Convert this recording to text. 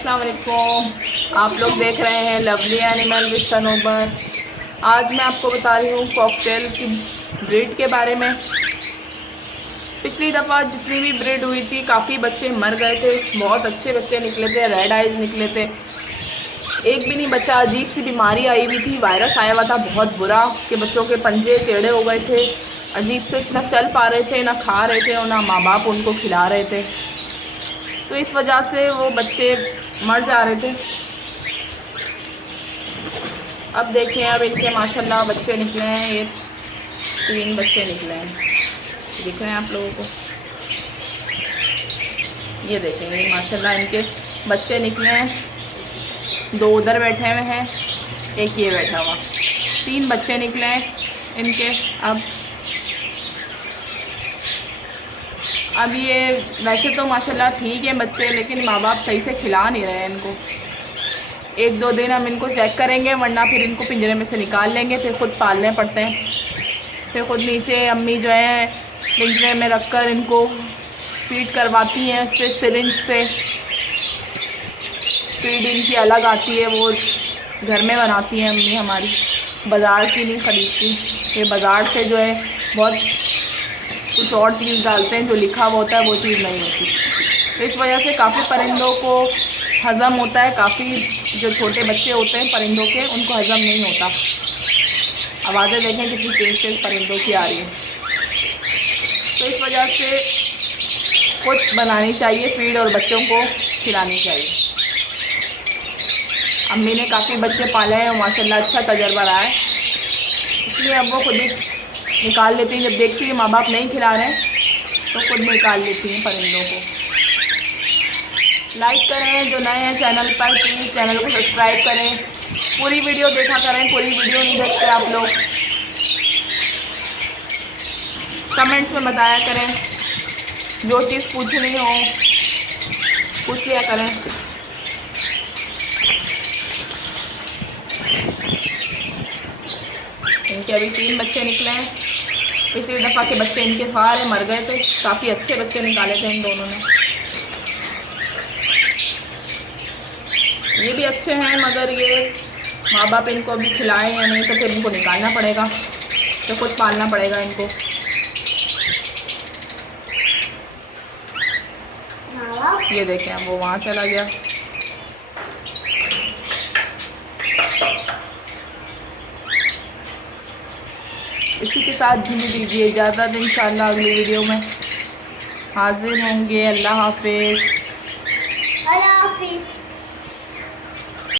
अस्सलाम वालेकुम। आप लोग देख रहे हैं लवली एनिमल विद सनोबर। आज मैं आपको बता रही हूँ कॉकटेल की ब्रीड के बारे में। पिछली दफ़ा जितनी भी ब्रीड हुई थी काफ़ी बच्चे मर गए थे, बहुत अच्छे बच्चे निकले थे, रेड आइज़ निकले थे। एक भी नहीं बचा। अजीब सी बीमारी आई हुई थी, वायरस आया हुआ था बहुत बुरा कि बच्चों के पंजे टेढ़े हो गए थे। अजीब से ना चल पा रहे थे, ना खा रहे थे और ना माँ बाप उनको खिला रहे थे, तो इस वजह से वो बच्चे मर जा रहे थे। अब देखें, अब इनके माशाल्लाह बच्चे निकले हैं। ये 3 बच्चे निकले हैं, दिख रहे हैं आप लोगों को। ये देखें, ये माशाल्लाह इनके बच्चे निकले हैं। 2 उधर बैठे हुए हैं, एक ये बैठा हुआ। 3 बच्चे निकले हैं इनके। अब ये वैसे तो माशाल्लाह ठीक है बच्चे, लेकिन माँ बाप सही से खिला नहीं रहे हैं इनको। 1-2 दिन हम इनको चेक करेंगे, वरना फिर इनको पिंजरे में से निकाल लेंगे। फिर खुद पालने पड़ते हैं, फिर खुद नीचे अम्मी जो है पिंजरे में रखकर इनको फीड करवाती हैं उससे, सिरिंज से। फीड इनकी अलग आती है, वो घर में बनाती हैं अम्मी हमारी, बाज़ार की नहीं ख़रीदती। फिर बाज़ार से जो है बहुत कुछ और चीज़ डालते हैं, जो लिखा हुआ होता है वो चीज़ नहीं होती। तो इस वजह से काफ़ी परिंदों को हज़म होता है, काफ़ी जो छोटे बच्चे होते हैं परिंदों के उनको हज़म नहीं होता। आवाज़ें देखें कितनी तेज़ तेज़ परिंदों की आ रही है। तो इस वजह से खुद बनानी चाहिए फीड और बच्चों को खिलानी चाहिए। अम्मी ने काफ़ी बच्चे पाले हैं, माशाल्लाह अच्छा तजर्बा रहा है, इसलिए अब वो खुद ही निकाल लेती हैं। जब देखती है माँ बाप नहीं खिला रहे हैं तो खुद निकाल लेती हैं परिंदों को। लाइक करें, जो नए हैं चैनल पर प्लीज़ चैनल को सब्सक्राइब करें। पूरी वीडियो देखा करें, पूरी वीडियो नहीं देखते आप लोग। कमेंट्स में बताया करें, जो चीज़ पूछनी हो पूछ लिया करें। इनके अभी 3 बच्चे निकले हैं। पिछली दफ़ा के बच्चे इनके सारे मर गए थे, काफ़ी अच्छे बच्चे निकाले थे इन दोनों ने। ये भी अच्छे हैं, मगर ये माँ बाप इनको अभी खिलाएं या नहीं तो फिर इनको निकालना पड़ेगा, तो खुद पालना पड़ेगा इनको। ये देखें, वो वहाँ चला गया। इसी के साथ मुझे दीजिए इजाज़त। इंशाअल्लाह अगली वीडियो में हाज़िर होंगे। अल्लाह हाफ़िज़।